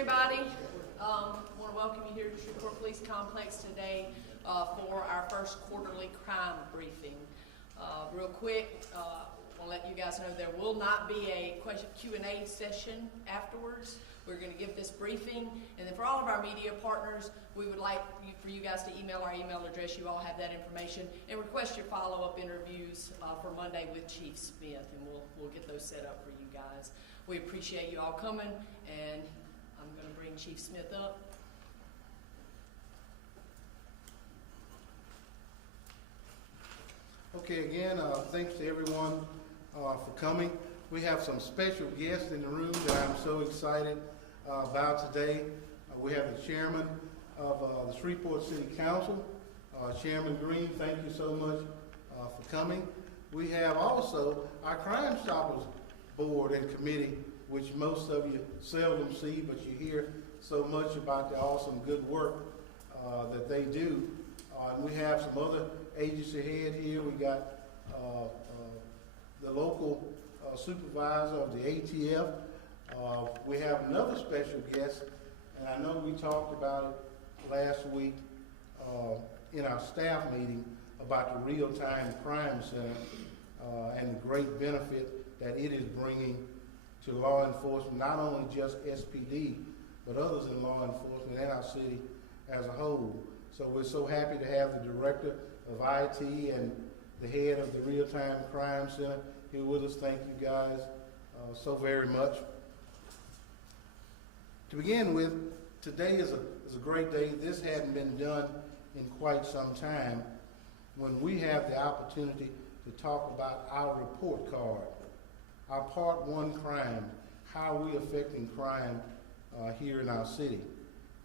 everybody. I want to welcome you here to Shreveport Police Complex today for our first quarterly crime briefing. Real quick, I want to let you guys know there will not be a Q&A session afterwards. We're going to give this briefing, and then for all of our media partners, we would like for you guys to email our email address. You all have that information, and request your follow-up interviews for Monday with Chief Smith, and we'll get those set up for you guys. We appreciate you all coming, and I'm going to bring Chief Smith up. Okay, again, thanks to everyone for coming. We have some special guests in the room that I'm so excited about today. We have the chairman of the Shreveport City Council, Chairman Green. Thank you so much for coming. We have also our Crime Stoppers Board and Committee, which most of you seldom see, but you hear so much about the awesome good work that they do. And we have some other agency head here. We got the local supervisor of the ATF. We have another special guest, and I know we talked about it last week in our staff meeting about the Real-Time Crime Center and the great benefit that it is bringing to law enforcement, not only just SPD, but others in law enforcement and our city as a whole. So we're so happy to have the director of IT and the head of the Real-Time Crime Center here with us. Thank you guys so very much. To begin with, today is a great day. This hadn't been done in quite some time when we have the opportunity to talk about our report card, our Part 1 crime, how are we affecting crime here in our city.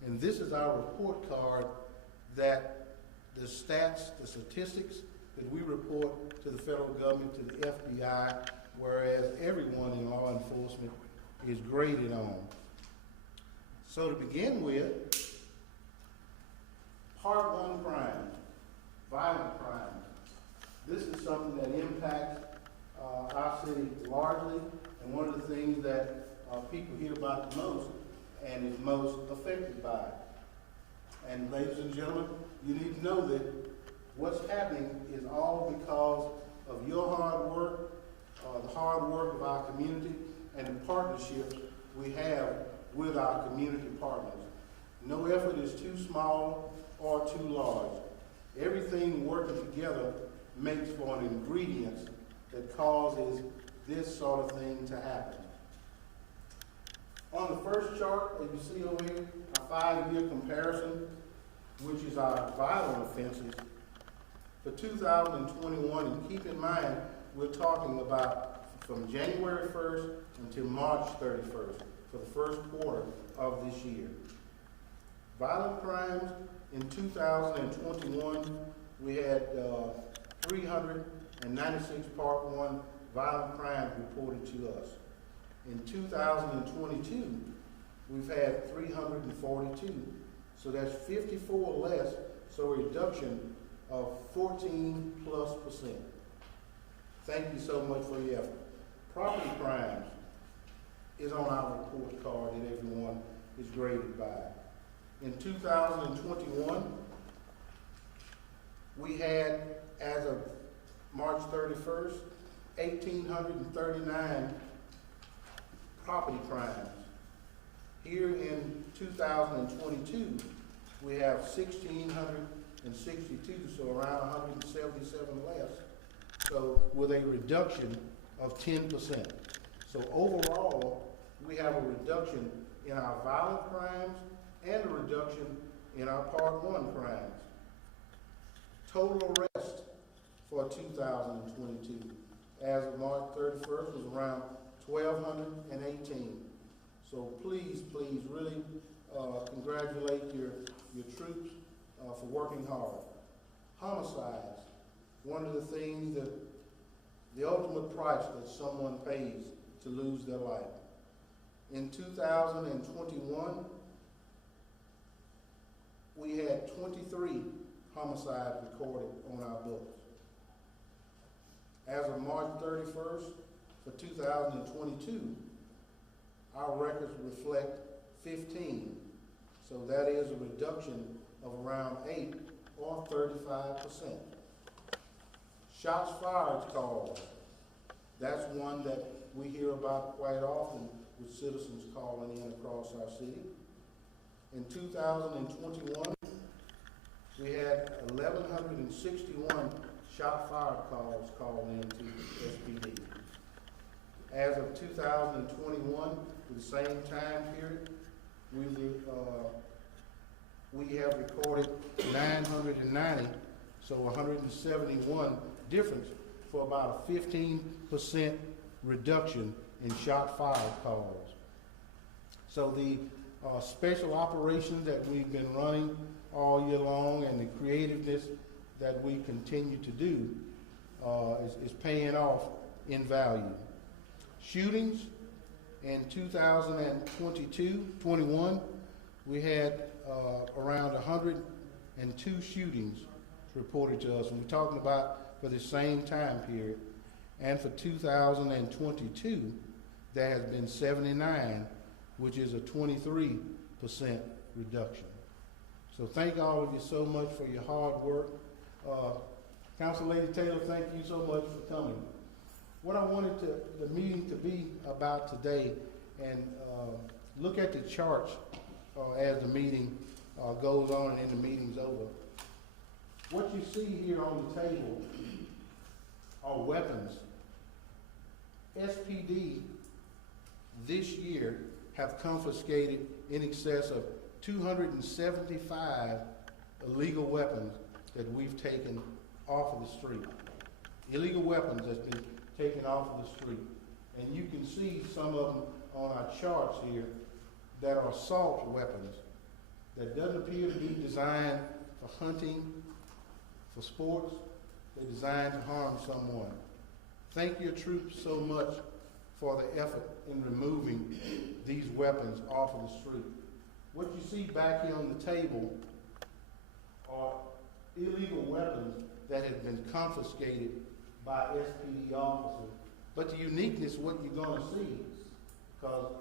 And this is our report card that the stats, the statistics that we report to the federal government, to the FBI, whereas everyone in law enforcement is graded on. So to begin with, Part 1 crime, violent crime. This is something that impacts our city largely, and one of the things that people hear about the most and is most affected by. And ladies and gentlemen, you need to know that what's happening is all because of your hard work, the hard work of our community, and the partnerships we have with our community partners. No effort is too small or too large. Everything working together makes for an ingredient that causes this sort of thing to happen. On the first chart that you see over here, a 5-year comparison, which is our violent offenses for 2021, and keep in mind we're talking about from January 1st until March 31st for the first quarter of this year. Violent crimes in 2021, we had 396 Part 1 violent crimes reported to us. In 2022, we've had 342. So that's 54 less, so a reduction of 14+%. Thank you so much for your effort. Property crimes is on our report card that everyone is graded by. In 2021, we had, as of March 31st, 1,839 property crimes. Here in 2022, we have 1,662, so around 177 less, so with a reduction of 10%. So overall, we have a reduction in our violent crimes and a reduction in our Part 1 crimes. Total arrest for 2022, as of March 31st, was around 1,218. So please, really congratulate your troops for working hard. Homicides, one of the things that the ultimate price that someone pays to lose their life. In 2021, we had 23 homicides recorded on our books. As of March 31st for 2022, our records reflect 15. So that is a reduction of around 8 or 35%. Shots fired calls. That's one that we hear about quite often with citizens calling in across our city. In 2021, we had 1,161 shot fired calls called into SPD. As of 2021, for the same time period, we have recorded 990, so 171 difference for about a 15% reduction in shot fired calls. So the special operations that we've been running all year long and the creativeness that we continue to do is paying off in value. Shootings in 2022-21, we had around 102 shootings reported to us, and we're talking about for the same time period. And for 2022, there has been 79, which is a 23% reduction. So thank all of you so much for your hard work. Council Lady Taylor, thank you so much for coming. What I wanted the meeting to be about today, and look at the charts as the meeting goes on and the meeting's over. What you see here on the table are weapons. SPD this year have confiscated in excess of 275 illegal weapons that we've taken off of the street. Illegal weapons that's been taken off of the street. And you can see some of them on our charts here that are assault weapons that doesn't appear to be designed for hunting, for sports. They're designed to harm someone. Thank your troops so much for the effort in removing these weapons off of the street. What you see back here on the table are illegal weapons that have been confiscated by SPD officers. But the uniqueness, what you're going to see, because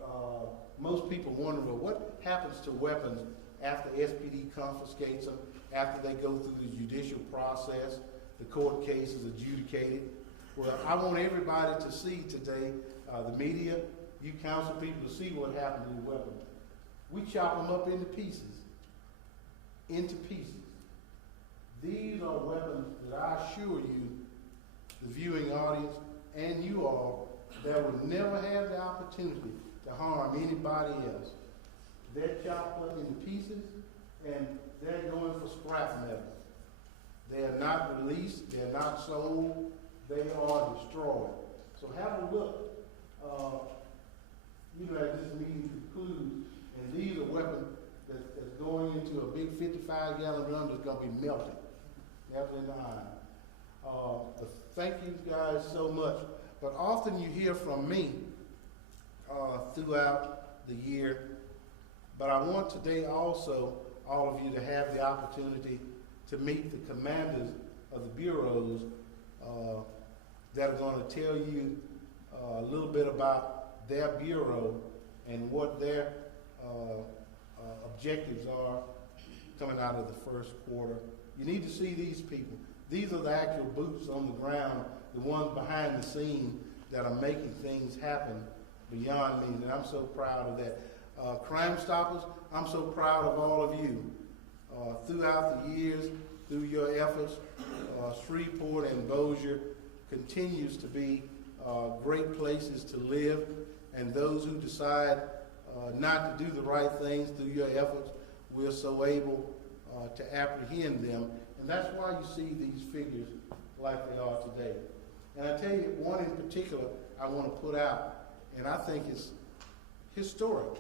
most people wonder, well, what happens to weapons after SPD confiscates them, after they go through the judicial process, the court case is adjudicated? Well, I want everybody to see today, the media, you council people, to see what happened to the weapons. We chop them up into pieces. These are weapons that I assure you, the viewing audience, and you all, that would never have the opportunity to harm anybody else. They're chopped up into pieces, and they're going for scrap metal. They are not released, they're not sold, they are destroyed. So have a look, as this meeting concludes, and these are weapons that's going into a big 55-gallon drum that's going to be melted in the iron. Thank you guys so much. But often you hear from me throughout the year, but I want today also all of you to have the opportunity to meet the commanders of the bureaus that are going to tell you a little bit about their bureau and what their objectives are coming out of the first quarter. You need to see these people. These are the actual boots on the ground, the ones behind the scene that are making things happen beyond me, and I'm so proud of that. Crime Stoppers, I'm so proud of all of you. Throughout the years, through your efforts, Shreveport and Bossier continues to be great places to live, and those who decide not to do the right things through your efforts, we're so able to apprehend them, and that's why you see these figures like they are today. And I tell you, one in particular I want to put out, and I think it's historic.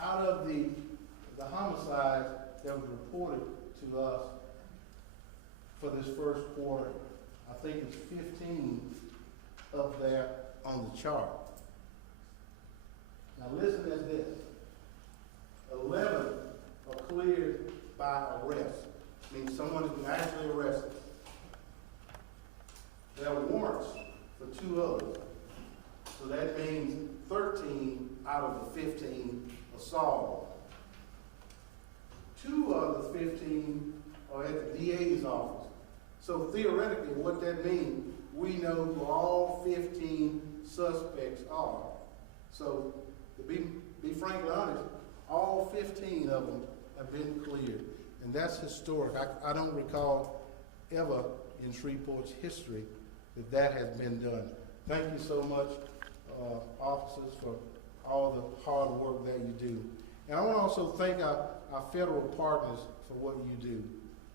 Out of the homicides that was reported to us for this first quarter, I think it's 15 up there on the chart. Now listen to this. 11 are cleared by arrest, meaning someone has been actually arrested. There are warrants for 2 others. So that means 13 out of the 15 are solved. 2 of the 15 are at the DA's office. So theoretically, what that means, we know who all 15 suspects are. So to be frankly honest, all 15 of them have been cleared. And that's historic. I don't recall ever in Shreveport's history that has been done. Thank you so much, officers, for all the hard work that you do. And I want to also thank our federal partners for what you do.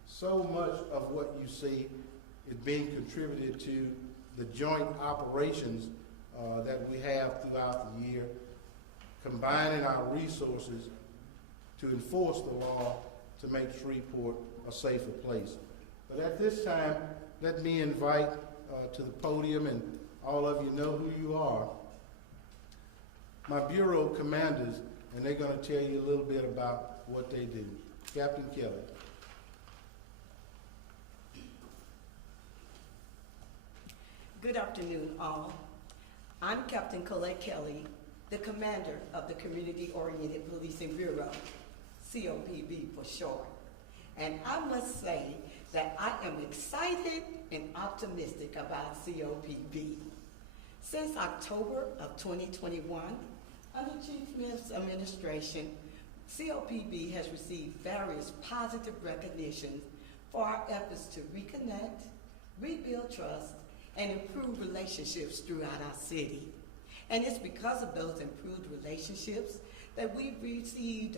So much of what you see is being contributed to the joint operations that we have throughout the year, combining our resources to enforce the law to make Shreveport a safer place. But at this time, let me invite to the podium, and all of you know who you are, my bureau commanders, and they're going to tell you a little bit about what they do. Captain Kelly. Good afternoon, all. I'm Captain Colette Kelly, the commander of the Community Oriented Policing Bureau, COPB for short. And I must say that I am excited and optimistic about COPB. Since October of 2021, under Chief Smith's administration, COPB has received various positive recognitions for our efforts to reconnect, rebuild trust, and improve relationships throughout our city. And it's because of those improved relationships that we've received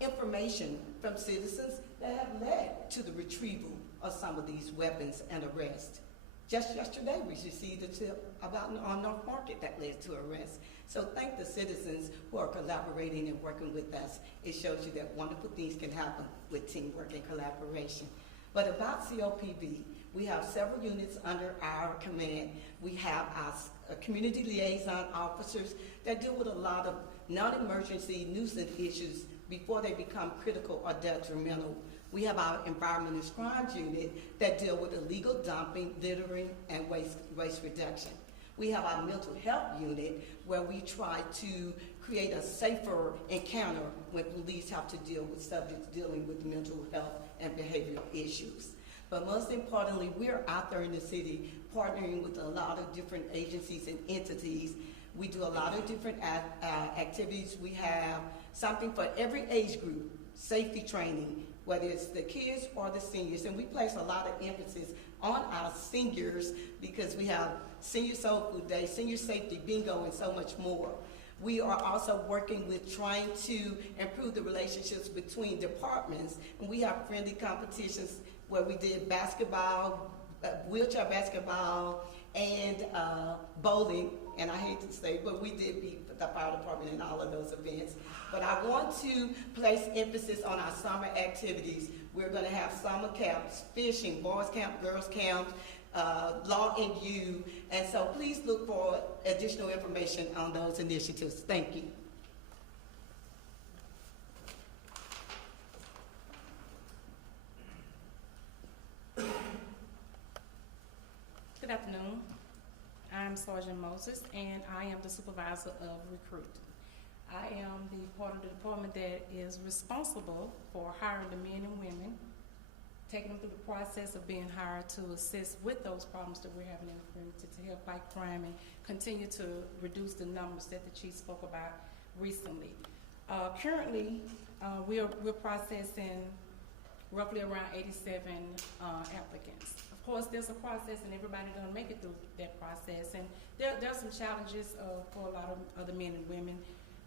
information from citizens that have led to the retrieval of some of these weapons and arrests. Just yesterday, we received a tip about on North Market that led to arrest. So thank the citizens who are collaborating and working with us. It shows you that wonderful things can happen with teamwork and collaboration. But about COPB, we have several units under our command. We have our community liaison officers that deal with a lot of non-emergency nuisance issues before they become critical or detrimental. We have our environmental crimes unit that deal with illegal dumping, littering, and waste reduction. We have our mental health unit where we try to create a safer encounter when police have to deal with subjects dealing with mental health and behavioral issues. But most importantly, we're out there in the city partnering with a lot of different agencies and entities. We do a lot of different activities. We have something for every age group, safety training, whether it's the kids or the seniors. And we place a lot of emphasis on our seniors because we have Senior Soul Food Day, Senior Safety Bingo, and so much more. We are also working with trying to improve the relationships between departments. And we have friendly competitions where we did basketball, wheelchair basketball, and bowling. And I hate to say, but we did beat the fire department in all of those events. But I want to place emphasis on our summer activities. We're going to have summer camps, fishing, boys camp, girls camp, law and you. And so please look for additional information on those initiatives. Thank you. Good afternoon. I'm Sergeant Moses, and I am the supervisor of recruit. I am the part of the department that is responsible for hiring the men and women, taking them through the process of being hired to assist with those problems that we're having in the community to help fight crime and continue to reduce the numbers that the chief spoke about recently. Currently, we're processing roughly around 87 applicants. Of course, there's a process, and everybody doesn't make it through that process. And there are some challenges for a lot of other men and women.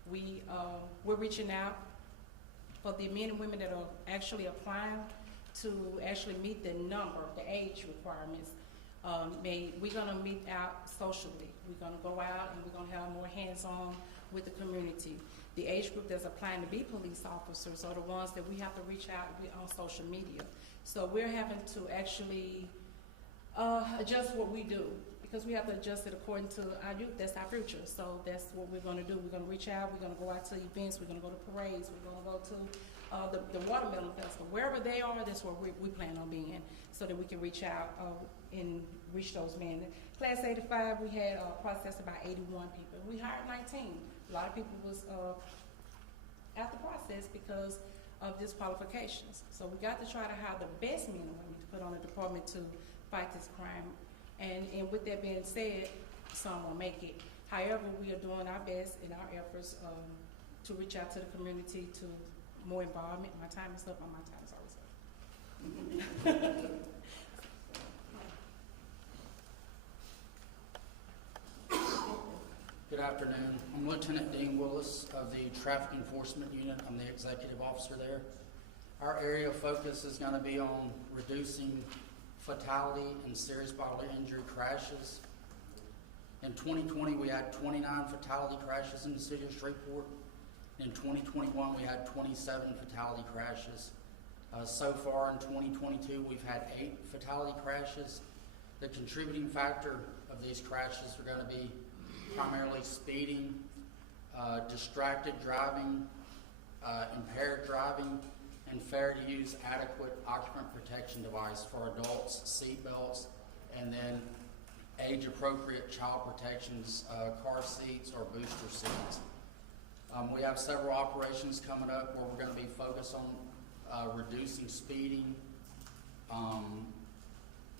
We're reaching out for the men and women that are actually applying to actually meet the age requirements. We're going to meet out socially. We're going to go out and we're going to have more hands-on with the community. The age group that's applying to be police officers are the ones that we have to reach out with on social media. So we're having to actually adjust what we do, because we have to adjust it according to our youth. That's our future. So that's what we're going to do. We're going to reach out. We're going to go out to events. We're going to go to parades. We're going to go to the Watermelon Festival. Wherever they are, that's where we plan on being, so that we can reach out and reach those men. Class 85, we had processed about 81 people. We hired 19. A lot of people was at the process because of disqualifications. So we got to try to hire the best men and women to put on the department to fight this crime. And with that being said, some will make it. However, we are doing our best in our efforts to reach out to the community, to more involvement. My time is up, my time is always up. Good afternoon. I'm Lieutenant Dean Willis of the Traffic Enforcement Unit. I'm the executive officer there. Our area of focus is going to be on reducing fatality and serious bodily injury crashes. In 2020, we had 29 fatality crashes in the city of Shreveport. In 2021, we had 27 fatality crashes. So far in 2022, we've had 8 fatality crashes. The contributing factor of these crashes are going to be primarily speeding, distracted driving, impaired driving, and failure to use adequate occupant protection device for adults, seat belts, and then age-appropriate child protections, car seats or booster seats. We have several operations coming up where we're going to be focused on reducing speeding,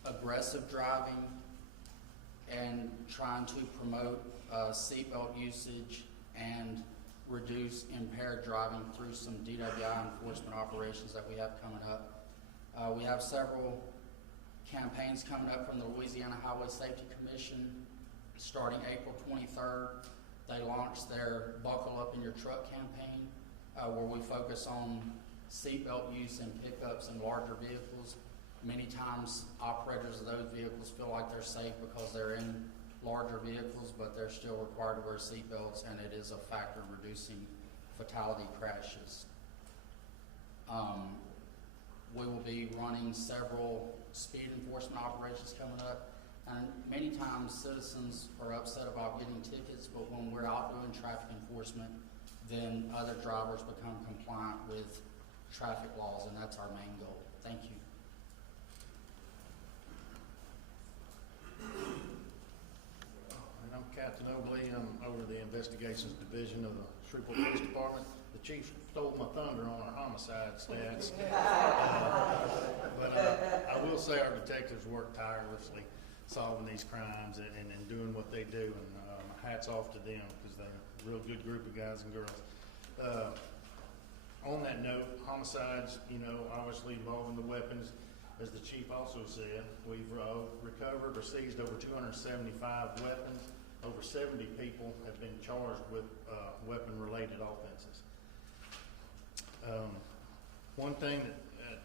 aggressive driving, and trying to promote seatbelt usage and reduce impaired driving through some DWI enforcement operations that we have coming up. We have several campaigns coming up from the Louisiana Highway Safety Commission starting April 23rd. They launched their Buckle Up in Your Truck campaign where we focus on seatbelt use in pickups and larger vehicles. Many times operators of those vehicles feel like they're safe because they're in larger vehicles, but they're still required to wear seatbelts, and it is a factor in reducing fatality crashes. We will be running several speed enforcement operations coming up, and many times citizens are upset about getting tickets, but when we're out doing traffic enforcement, then other drivers become compliant with traffic laws, and that's our main goal. Thank you. And I'm Captain Obley. I'm over the Investigations Division of the Shreveport Police Department. The chief stole my thunder on our homicide stats. But I will say our detectives work tirelessly solving these crimes and doing what they do. And my hat's off to them because they're a real good group of guys and girls. On that note, homicides, obviously involving the weapons, as the chief also said, we've recovered or seized over 275 weapons. Over 70 people have been charged with weapon-related offenses. One thing that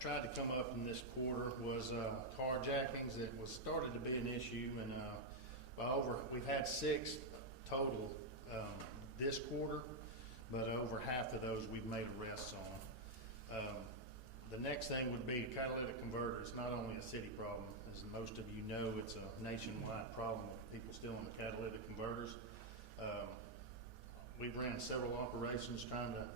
tried to come up in this quarter was carjackings. It was started to be an issue, and we've had 6 total this quarter, but over half of those we've made arrests on. The next thing would be catalytic converter. It's not only a city problem, as most of you know, it's a nationwide problem of people stealing the catalytic converters. We've ran several operations trying to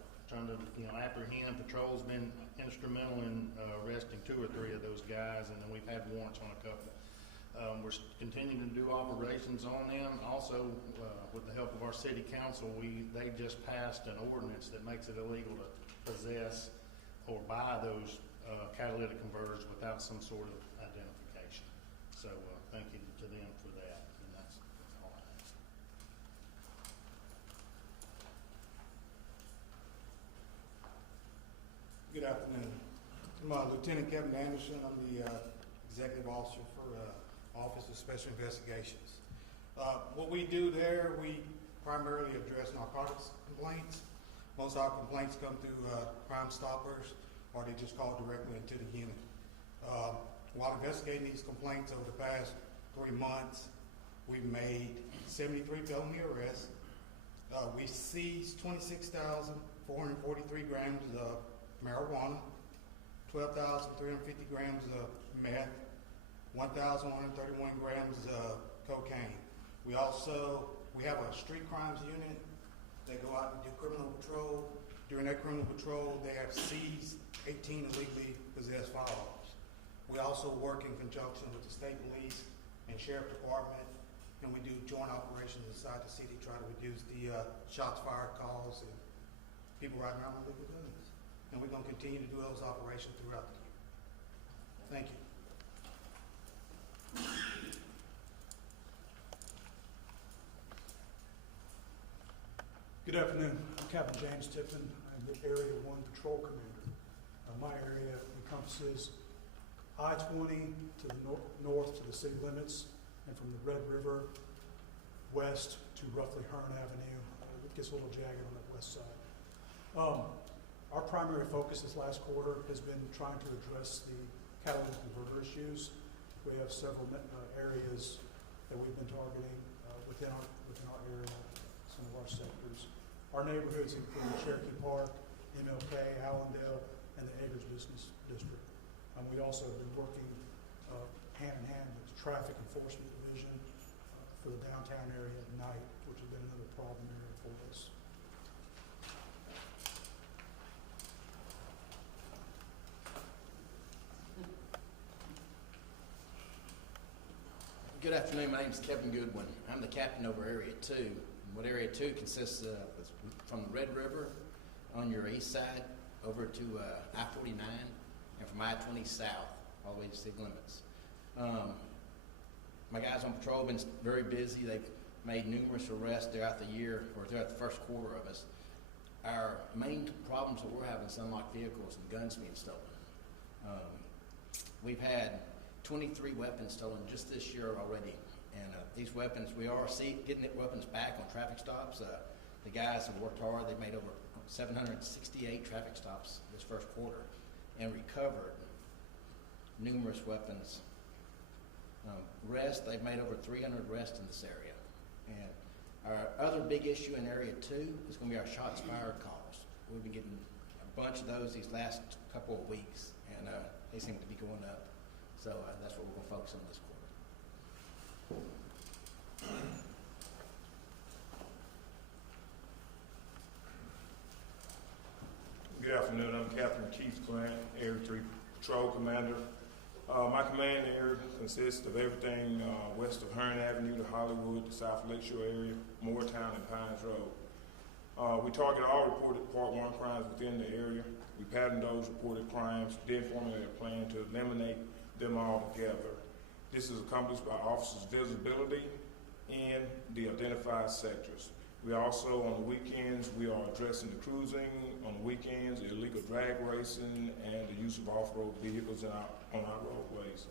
apprehend. Patrol's been instrumental in arresting 2 or 3 of those guys, and then we've had warrants on a couple. We're continuing to do operations on them. Also, with the help of our city council, they just passed an ordinance that makes it illegal to possess or buy those catalytic converters without some sort of identification. So thank you to them for that, and that's all I have. Good afternoon. I'm Lieutenant Kevin Anderson. I'm the Executive Officer for Office of Special Investigations. What we do there, we primarily address narcotics complaints. Most of our complaints come through Crime Stoppers, or they just call directly into the unit. While investigating these complaints over the past 3 months, we've made 73 felony arrests. We seized 26,443 grams of marijuana, 12,350 grams of meth, 1,131 grams of cocaine. We have a street crimes unit. They go out and do criminal patrol. During that criminal patrol, they have seized 18 illegally possessed firearms. We also work in conjunction with the state police and sheriff department, and we do joint operations inside the city, try to reduce the shots fired calls and people riding around with illegal guns. And we're gonna continue to do those operations throughout the year. Thank you. Good afternoon. I'm Captain James Tipton. I'm the Area 1 Patrol Commander. My area encompasses I-20 to the north to the city limits, and from the Red River west to roughly Hearn Avenue. It gets a little jagged on that west side. Our primary focus this last quarter has been trying to address the catalytic converter issues. We have several areas that we've been targeting within our area, some of our sectors. Our neighborhoods include Cherokee Park, MLK, Allendale, and the Acres Business District. We also have been working hand in hand with the Traffic Enforcement Division for the downtown area at night, which has been another problem area for us. Good afternoon, my name is Kevin Goodwin. I'm the captain over Area 2. What Area 2 consists of is from the Red River on your east side over to I-49 and from I-20 south all the way to city limits. My guys on patrol have been very busy. They've made numerous arrests throughout the year or throughout the first quarter of us. Our main problems that we're having is unlocked vehicles and guns being stolen. We've had 23 weapons stolen just this year already. And these weapons, we are getting the weapons back on traffic stops. The guys have worked hard. They've made over 768 traffic stops this first quarter and recovered numerous weapons. They've made over 300 arrests in this area. And our other big issue in Area 2 is going to be our shots fired calls. We've been getting a bunch of those these last couple of weeks, and they seem to be going up. So that's what we're going to focus on this quarter. Good afternoon. I'm Captain Keith Grant, Area 3 Patrol Commander. My command area consists of everything west of Hearn Avenue to Hollywood, the South Lakeshore area, Moortown, and Pines Road. We target all reported Part 1 crimes within the area. We pattern those reported crimes, then formulate a plan to eliminate them all together. This is accomplished by officers' visibility in the identified sectors. We also, on the weekends, we are addressing the cruising on the weekends, the illegal drag racing, and the use of off-road vehicles on our roadways.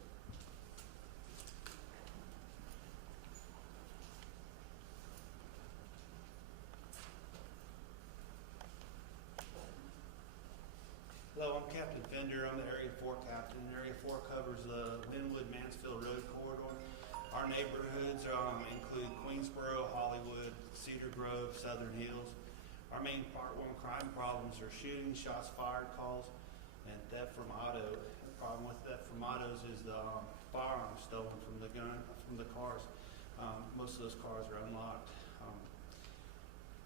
Hello, I'm Captain Fender. I'm the Area 4 captain. Area 4 covers the Linwood-Mansfield Road corridor. Our neighborhoods include Queensboro, Hollywood, Cedar Grove, Southern Hills. Our main Part 1 crime problems are shooting, shots fired calls, and theft from auto. The problem with theft from autos is the firearms stolen from the cars. Most of those cars are unlocked.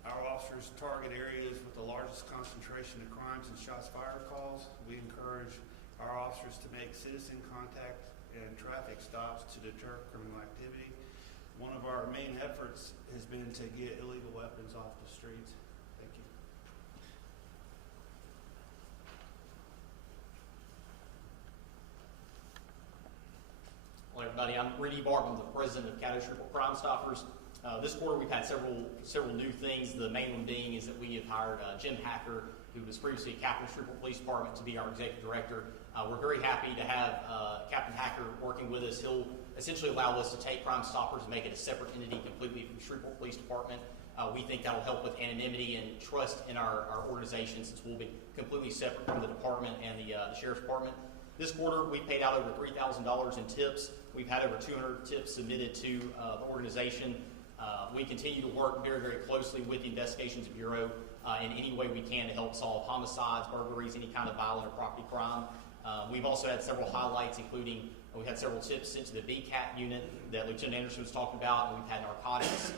Our officers target areas with the largest concentration of crimes and shots fired calls. We encourage our officers to make citizen contact and traffic stops to deter criminal activity. One of our main efforts has been to get illegal weapons off the streets. Thank you. Hello everybody, I'm Reedy Barb. I'm the president of KTAL Shreveport Crime Stoppers. This quarter we've had several new things. The main one being is that we have hired Jim Hacker, who was previously a captain of Shreveport Police Department, to be our executive director. We're very happy to have Captain Hacker working with us. He'll essentially allow us to take Crime Stoppers and make it a separate entity completely from the Shreveport Police Department. We think that'll help with anonymity and trust in our organization, since we'll be completely separate from the department and the Sheriff's Department. This quarter, we paid out over $3,000 in tips. We've had over 200 tips submitted to the organization. We continue to work very, very closely with the Investigations Bureau in any way we can to help solve homicides, burglaries, any kind of violent or property crime. We've also had several highlights, including we had several tips sent to the BCAT unit that Lieutenant Anderson was talking about, and we've had narcotics,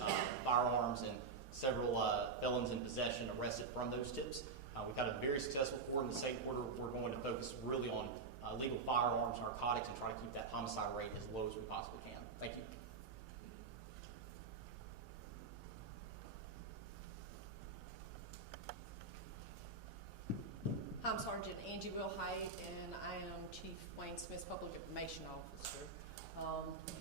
firearms, and several felons in possession arrested from those tips. We've had a very successful quarter. In the second quarter, we're going to focus really on legal firearms, narcotics, and try to keep that homicide rate as low as we possibly can. Thank you. I'm Sergeant Angie Wilhite, and I am Chief Wayne Smith's Public Information Officer.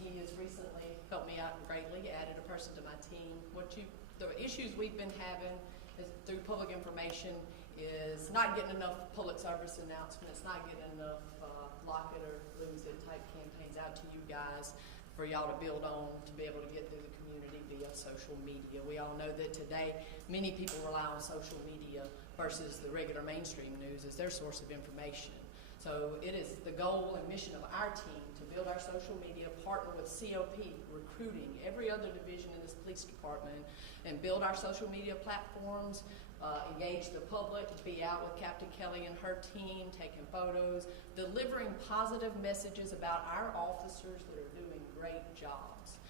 He has recently helped me out greatly, added a person to my team. The issues we've been having is through public information is not getting enough public service announcements, not getting enough lock it or lose it type campaigns out to you guys for y'all to build on to be able to get through the community via social media. We all know that today many people rely on social media versus the regular mainstream news as their source of information. So it is the goal and mission of our team to build our social media, partner with COP, recruiting every other division in this police department, and build our social media platforms, engage the public, be out with Captain Kelly and her team, taking photos, delivering positive messages about our officers that are doing great jobs.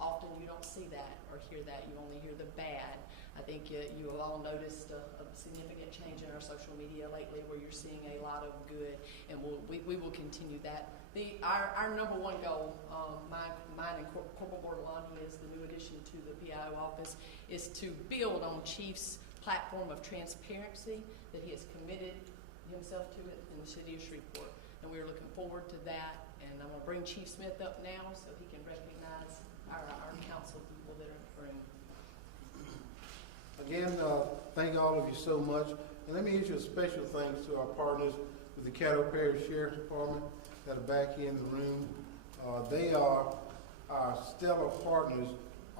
Often you don't see that or hear that, you only hear the bad. I think you have all noticed a significant change in our social media lately where you're seeing a lot of good, and we will continue that. Our number one goal, mine and Corporal Bordelani is the new addition to the PIO office, is to build on Chief's platform of transparency that he has committed himself to it in the city of Shreveport. And we're looking forward to that, and I'm going to bring Chief Smith up now so he can recognize our council people that are in the room. Again, thank all of you so much. And let me issue a special thanks to our partners with the Caddo Parish Sheriff's Department that are back in the room. They are our stellar partners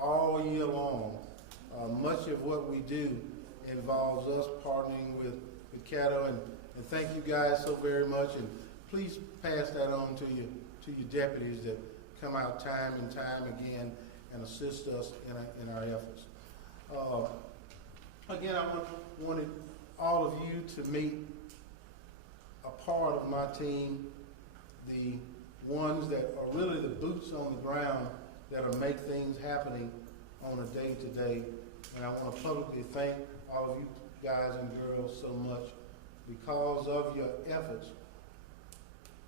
all year long. Much of what we do involves us partnering with Caddo, and thank you guys so very much. And please pass that on to your deputies that come out time and time again and assist us in our efforts. Again, I wanted all of you to meet a part of my team, the ones that are really the boots on the ground that are make things happening on a day-to-day. And I want to publicly thank all of you guys and girls so much. Because of your efforts,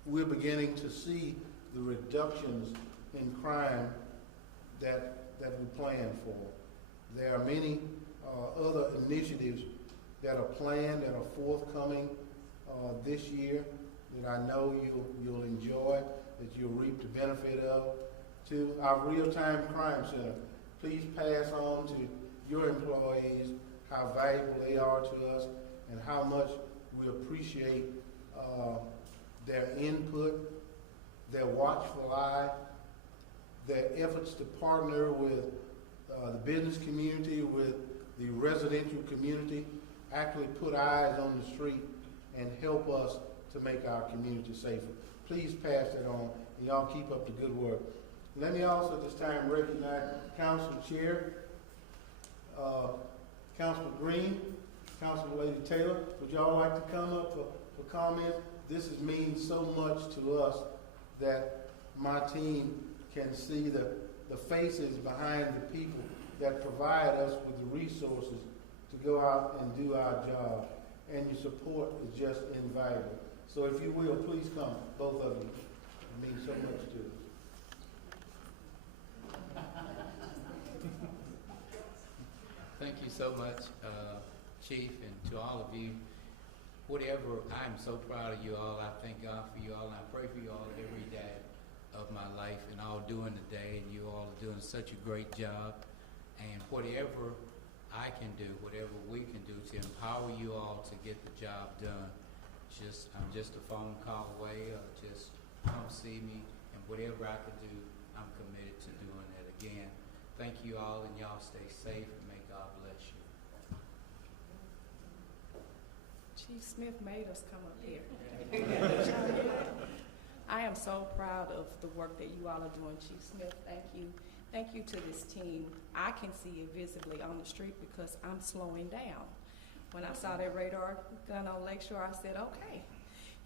we're beginning to see the reductions in crime that we planned for. There are many other initiatives that are planned, that are forthcoming this year that I know you'll enjoy, that you'll reap the benefit of. To our real-time crime center, please pass on to your employees how valuable they are to us and how much we appreciate their input, their watchful eye, their efforts to partner with the business community, with the residential community, actually put eyes on the street and help us to make our community safer. Please pass that on, and y'all keep up the good work. Let me also at this time recognize Council Chair, Councilor Green, Councilor Lady Taylor. Would y'all like to come up for comments? This means so much to us that my team can see the faces behind the people that provide us with the resources to go out and do our job. And your support is just invaluable. So if you will, please come, both of you. It means so much to us. Thank you so much, Chief, and to all of you. Whatever, I'm so proud of you all. I thank God for you all, and I pray for you all every day of my life and all during the day, and you all are doing such a great job. And whatever I can do, whatever we can do to empower you all to get the job done, I'm just a phone call away, or just come see me, and whatever I can do, I'm committed to doing that. Again, thank you all, and y'all stay safe, and may God bless you. Chief Smith made us come up here. I am so proud of the work that you all are doing, Chief Smith. Thank you. Thank you to this team. I can see it visibly on the street because I'm slowing down. When I saw that radar gun on Lakeshore, I said, okay,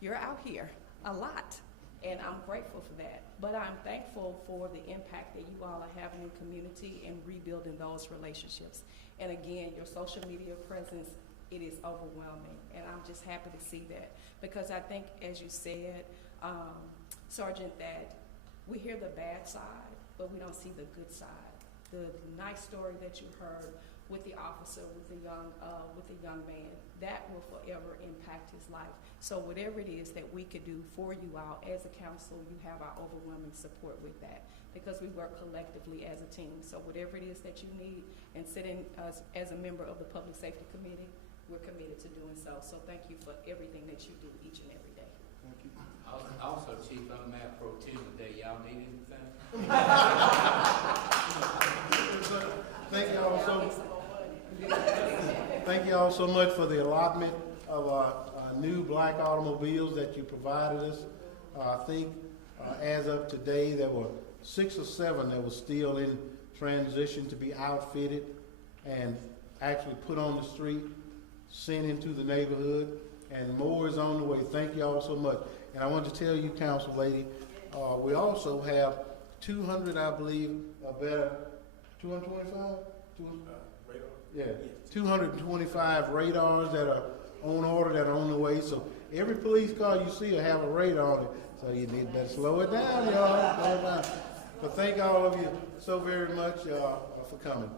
you're out here a lot, and I'm grateful for that. But I'm thankful for the impact that you all are having in the community and rebuilding those relationships. And again, your social media presence, it is overwhelming, and I'm just happy to see that. Because I think, as you said, Sergeant, that we hear the bad side, but we don't see the good side. The nice story that you heard with the officer, with the young man, that will forever impact his life. So whatever it is that we could do for you all as a council, you have our overwhelming support with that, because we work collectively as a team. So whatever it is that you need, and sitting as a member of the Public Safety Committee, we're committed to doing so. So thank you for everything that you do each and every day. Thank you. Also, Chief, I'm Mayor Pro Tem today. Y'all need anything? Thank you all so much for the allotment of new black automobiles that you provided us. I think as of today, there were 6 or 7 that were still in transition to be outfitted and actually put on the street, sent into the neighborhood, and more is on the way. Thank you all so much. And I want to tell you, Council Lady, we also have 200, I believe, better, 225? Yeah, 225 radars that are on order, that are on the way. So every police car you see will have a radar on it. So you need to slow it down, y'all. Slow it down. But thank all of you so very much for coming.